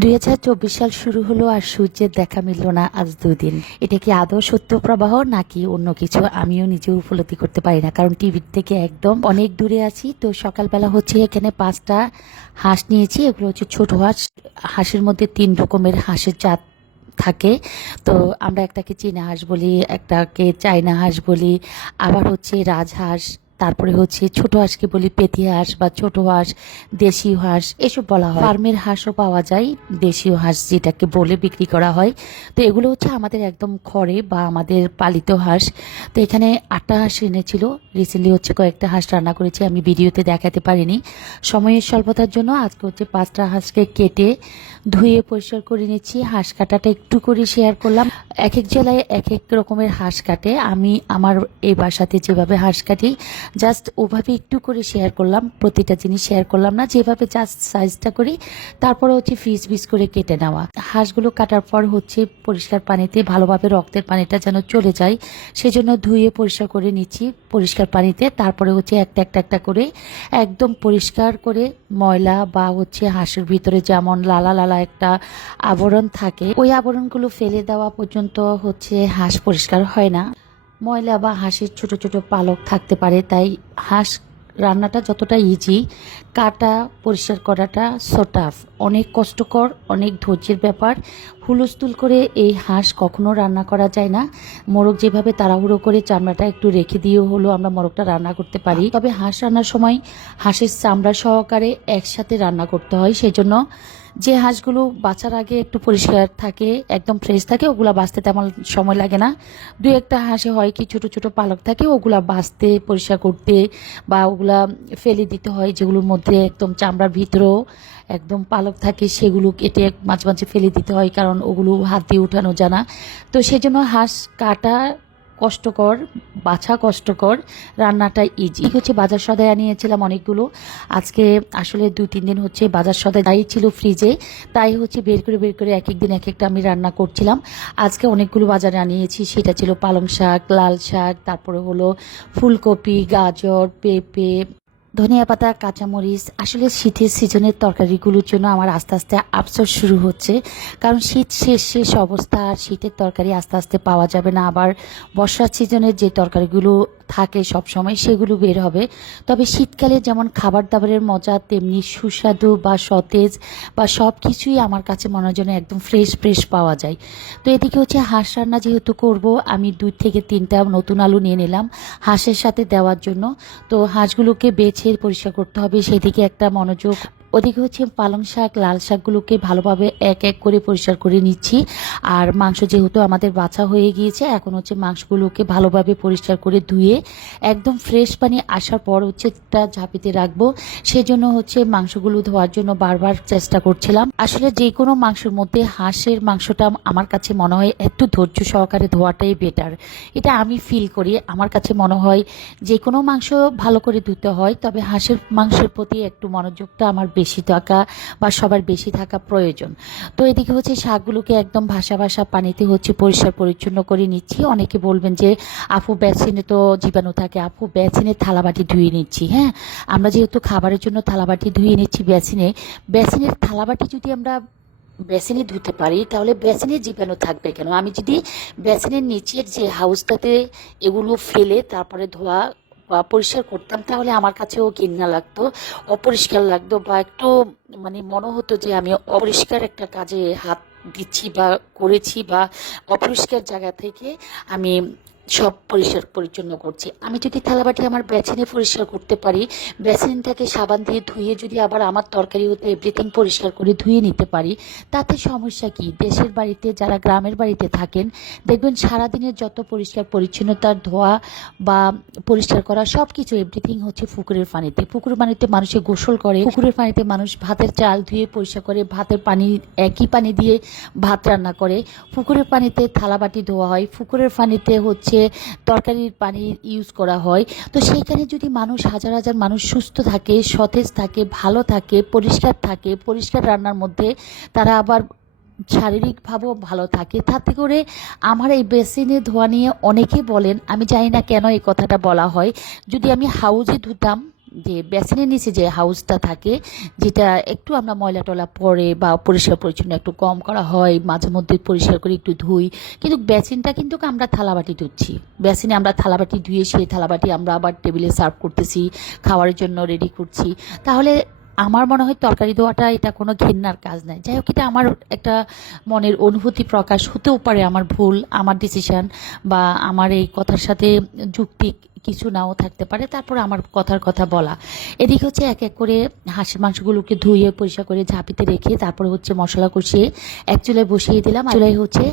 দুই হাজার চব্বিশ সাল শুরু হলো আর সূর্যের দেখা মিলল না আজ দুদিন। এটা কি আদৌ সত্য প্রবাহ নাকি অন্য কিছু? আমিও নিজে উপলব্ধি করতে পারি না, কারণ টিভির থেকে একদম অনেক দূরে আছি। তো সকালবেলা হচ্ছে এখানে পাঁচটা হাঁস নিয়েছি, এগুলো হচ্ছে ছোট হাঁস। হাঁসের মধ্যে তিন রকমের হাঁসের জাত থাকে। তো আমরা একটাকে চীনা হাঁস বলি, একটাকে চায়না হাঁস বলি, আবার হচ্ছে রাজহাঁস। তারপরে হচ্ছে ছোট হাঁসকে বলি পেতি হাঁস বা ছোট হাঁস, দেশি হাঁস, এসব বলা হয়। ফার্মের হাঁসও পাওয়া যায় দেশীয় হাঁস যেটাকে বলে বিক্রি করা হয়। তো এগুলো হচ্ছে আমাদের একদম খড়ে বা আমাদের পালিত হাঁস। তো এখানে আটটা হাঁস এনেছিল। রিসেন্টলি হচ্ছে কয়েকটা হাঁস রান্না করেছি, আমি ভিডিওতে দেখাতে পারিনি। সময়ের স্বল্পতার জন্য আজকে হচ্ছে পাঁচটা হাঁসকে কেটে ধুয়ে পরিষ্কার করে নিচ্ছি। হাঁস কাটাটা একটু করে শেয়ার করলাম। এক এক জেলায় এক এক রকমের হাঁস কাটে। আমি আমার এই বাসাতে যেভাবে হাঁস কাটি জাস্ট ওভাবে একটু করে শেয়ার করলাম, প্রতিটা জিনিস শেয়ার করলাম না, যেভাবে জাস্ট সাইজটা করি, তারপরে হচ্ছে ফিস ফিস করে কেটে নেওয়া। হাঁসগুলো কাটার পর হচ্ছে পরিষ্কার পানিতে ভালোভাবে রক্তের পানিটা যেন চলে যায়, সেজন্য ধুয়ে পরিষ্কার করে নিচ্ছি পরিষ্কার পানিতে। তারপরে হচ্ছে একটা একটা একটা করে একদম পরিষ্কার করে ময়লা বা হচ্ছে হাঁসের ভিতরে যেমন লালা লালা একটা আবরণ থাকে, ওই আবরণগুলো ফেলে দেওয়া পর্যন্ত হচ্ছে হাঁস পরিষ্কার হয় না। ময়লা বা হাঁসের ছোট ছোট পালক থাকতে পারে, তাই হাঁস রান্নাটা যতটা ইজি কাটা, পরিষ্কার করাটা সোটাফ অনেক কষ্টকর, অনেক ধৈর্যের ব্যাপার। হুলস্থুল করে এই হাঁস কখনো রান্না করা যায় না। মোরগ যেভাবে তাড়াহুড়ো করে চামড়াটা একটু রেখে দিয়েও হলো আমরা মোরগটা রান্না করতে পারি। তবে হাঁস রান্নার সময় হাঁসের চামড়া সহকারে একসাথে রান্না করতে হয়, সেজন্য যে হাঁসগুলো বাঁচার আগে একটু পরিষ্কার থাকে, একদম ফ্রেশ থাকে, ওগুলো বাঁচতে তেমন সময় লাগে না। দু একটা হাঁসে হয় কি ছোট ছোট পালক থাকে, ওগুলা বাঁচতে, পরিষ্কার করতে বা ওগুলা ফেলে দিতে হয়, যেগুলোর মধ্যে একদম চামড়ার ভিতরেও একদম পালক থাকে, সেগুলো কেটে মাঝে মাঝে ফেলে দিতে হয়, কারণ ওগুলো হাত দিয়ে উঠানো জানা তো সেজন্য হাঁস কাটা কষ্টকর, বাছা কষ্টকর, রান্নাটা ইজি হচ্ছে বাজার সদায় আনিয়েছিলাম অনেকগুলো। আজকে আসলে দু, তিন দিন হচ্ছে বাজার সদায় দায়ী ছিল ফ্রিজে তাই হচ্ছে বের করে বের করে এক এক দিন এক একটা আমি রান্না করছিলাম। আজকে অনেকগুলো বাজারে আনিয়েছি। সেটা ছিল পালং শাক, লাল শাক, তারপরে হলো ফুলকপি, গাজর, পেঁপে ধনিয়া পাতা, কাঁচামরিচ, আসলে শীতের সিজনের তরকারিগুলোর জন্য আমার আস্তে আস্তে আফসোস শুরু হচ্ছে। কারণ শীত শেষ শেষ অবস্থা, আর শীতের তরকারি আস্তে আস্তে পাওয়া যাবে না। আবার বর্ষার সিজনের যে তরকারিগুলো থাকে সব সময় সেগুলো বের হবে। তবে শীতকালে যেমন খাবার দাবারের মজা, তেমনি সুস্বাদু বা সতেজ বা সব কিছুই আমার কাছে মনে হয় যেন একদম ফ্রেশ ফ্রেশ পাওয়া যায়। তো এদিকে হচ্ছে হাঁস রান্না যেহেতু করব, আমি দুই থেকে তিনটা নতুন আলু নিয়ে নিলাম হাঁসের সাথে দেওয়ার জন্য। তো হাঁসগুলোকে বেছে পরিষ্কার করতে হবে, সেদিকে একটা মনোযোগ ওদিকে হচ্ছে পালং শাক, লাল শাকগুলোকে ভালোভাবে এক এক করে পরিষ্কার করে নিচ্ছি। আর মাংস যেহেতু আমাদের বাছা হয়ে গিয়েছে, এখন হচ্ছে মাংসগুলোকে ভালোভাবে পরিষ্কার করে ধুয়ে একদম ফ্রেশ পানি আসার পর হচ্ছে তা ঝাঁপিতে রাখব। সেজন্য হচ্ছে মাংসগুলো ধোয়ার জন্য বারবার চেষ্টা করছিলাম। আসলে যে কোনো মাংসের মধ্যে হাঁসের মাংসটা আমার কাছে মনে হয় একটু ধৈর্য সহকারে ধোয়াটাই বেটার এটা আমি ফিল করি, আমার কাছে মনে হয় যে কোনো মাংস ভালো করে ধুতে হয়, তবে হাঁসের মাংসের প্রতি একটু মনোযোগটা আমার বেশি থাকা বা সবার বেশি থাকা প্রয়োজন। তো এদিকে হচ্ছে শাকগুলোকে একদম ভাসা ভাসা পানিতে হচ্ছে পরিষ্কার পরিচ্ছন্ন করে নিচ্ছি। অনেকে বলবেন যে, আপু, বেসিনে তো জীবাণু থাকে। আপু, বেসিনে থালাবাটি ধুয়ে নিচ্ছি। হ্যাঁ আমরা যেহেতু খাবারের জন্য থালাবাটি ধুয়ে নিচ্ছি বেসিনে, বেসিনের থালাবাটি যদি আমরা বেসিনে ধুতে পারি, তাহলে বেসিনে জীবাণু থাকবে কেন? আমি যদি বেসিনের নিচের যে হাউসটাতে এগুলো ফেলে তারপরে ধোয়া পরিষ্কার করতাম, তাহলে আমার কাছেও ঘৃণা লাগতো, অপরিষ্কার লাগতো বা একটু মানে মনে হতো যে আমি অপরিষ্কার একটা কাজে হাত দিচ্ছি বা করেছি বা অপরিষ্কার জায়গা থেকে আমি সব পরিষ্কার পরিচ্ছন্ন করছি। আমি যদি থালাবাটি আমার বেসিনে পরিষ্কার করতে পারি, বেসিনটাকে সাবান দিয়ে ধুয়ে যদি আবার আমার তরকারি হতে এভরিথিং পরিষ্কার করে ধুয়ে নিতে পারি, তাতে সমস্যা কি? দেশের বাড়িতে যারা গ্রামের বাড়িতে থাকেন, দেখবেন সারাদিনের যত পরিষ্কার পরিচ্ছন্নতার ধোয়া বা পরিষ্কার করা সব কিছু এভরিথিং হচ্ছে পুকুরের পানিতে। পুকুরের পানিতে মানুষে গোসল করে, পুকুরের পানিতে মানুষ ভাতের চাল ধুয়ে পরিষ্কার করে, ভাতের পানি, একই পানি দিয়ে ভাত রান্না করে। পুকুরের পানিতে থালাবাটি ধোয়া হয়, পুকুরের পানিতে হচ্ছে তরকারির পানির ইউজ করা হয়। তো সেইখানে যদি মানুষ, হাজার হাজার মানুষ সুস্থ থাকে, সতেজ থাকে, ভালো থাকে, পরিষ্কার থাকে, পরিষ্কার রান্নার মধ্যে তারা আবার শারীরিকভাবেও ভালো থাকে। তাতে করে আমার এই বেসিনে ধোয়া নিয়ে অনেকে বলেন, আমি জানি না কেন এই কথাটা বলা হয়। যদি আমি হাউজে ধুতাম যে বেসিনের নিচে যে হাউসটা থাকে, যেটা একটু আমরা ময়লা টলা পরে বা পরিষ্কার পরিচ্ছন্ন একটু কম করা হয়, মাঝে মধ্যে পরিষ্কার করে একটু ধুই। কিন্তু বেসিনটা কিন্তু আমরা থালাবাটি ধুচ্ছি। বেসিনে আমরা থালাবাটি ধুয়ে সেই থালাবাটি আমরা আবার টেবিলে সার্ভ করতেছি, খাওয়ার জন্য রেডি করছি। তাহলে আমার মনে হয় তরকারি দেওয়াটা এটা কোনো ঘেন্নার কাজ নয়। যাই হোক, এটা আমার একটা মনের অনুভূতি প্রকাশ হতেও পারে আমার ভুল, আমার ডিসিশন বা আমার এই কথার সাথে যুক্তি কিছু নাও থাকতে পারে, তারপর আমার কথার কথা বলা। এদিকে হচ্ছে এক এক করে হাঁসের মাংসগুলোকে ধুয়ে, পরিষ্কার করে ঝাঁপিতে রেখে তারপরে হচ্ছে মশলা কষিয়ে এক চুলায় বসিয়ে দিলাম। চুলায় হচ্ছে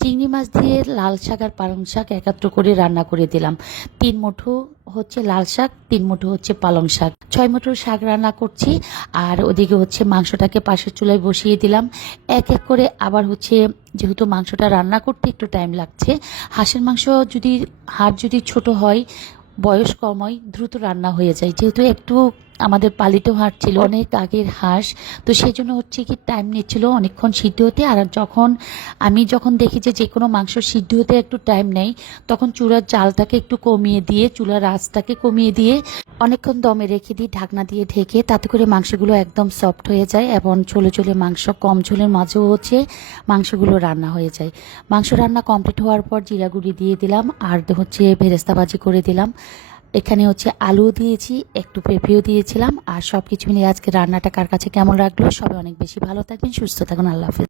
চিংড়ি মাছ দিয়ে লাল শাক আর পালং শাক একাত্র করে রান্না করে দিলাম। তিন মুঠো হচ্ছে লাল শাক, তিন মুঠো হচ্ছে পালং শাক। ছয় মুঠো শাক রান্না করছি আর ওদিকে হচ্ছে মাংসটাকে পাশের চুলায় বসিয়ে দিলাম। এক এক করে আবার হচ্ছে যেহেতু মাংসটা রান্না করতে একটু টাইম লাগছে, হাঁসের মাংস যদি, হাড় যদি ছোট হয় বয়স কমায় দ্রুত রান্না হয়ে যায়। যেহেতু একটু আমাদের পালিত হাঁস ছিল অনেক আগের হাঁস তো সেই জন্য হচ্ছে কি টাইম নিচ্ছিল অনেকক্ষণ সিদ্ধ হতে। আর যখন আমি যখন দেখি যে যে কোনো মাংস সিদ্ধ হতে একটু টাইম নেই তখন চুলার জালটাকে একটু কমিয়ে দিয়ে চুলার আঁচটাকে কমিয়ে দিয়ে অনেকক্ষণ দমে রেখে দিই ঢাকনা দিয়ে ঢেকে। তাতে করে মাংসগুলো একদম সফট হয়ে যায় এবং চলে চলে মাংস কম ঝোলের মাঝেও হচ্ছে মাংসগুলো রান্না হয়ে যায়। মাংস রান্না কমপ্লিট হওয়ার পর জিরা গুঁড়ি দিয়ে দিলাম আর হচ্ছে ভেরেস্তা ভাজি করে দিলাম। এখানে হচ্ছে আলু দিয়েছি, একটু পেঁপেও দিয়েছিলাম, আর সব কিছু মিলিয়ে আজকে রান্নাটা কার কাছে কেমন লাগল সবাই অনেক বেশি ভালো থাকবেন, সুস্থ থাকুন, আল্লাহ হাফেজ।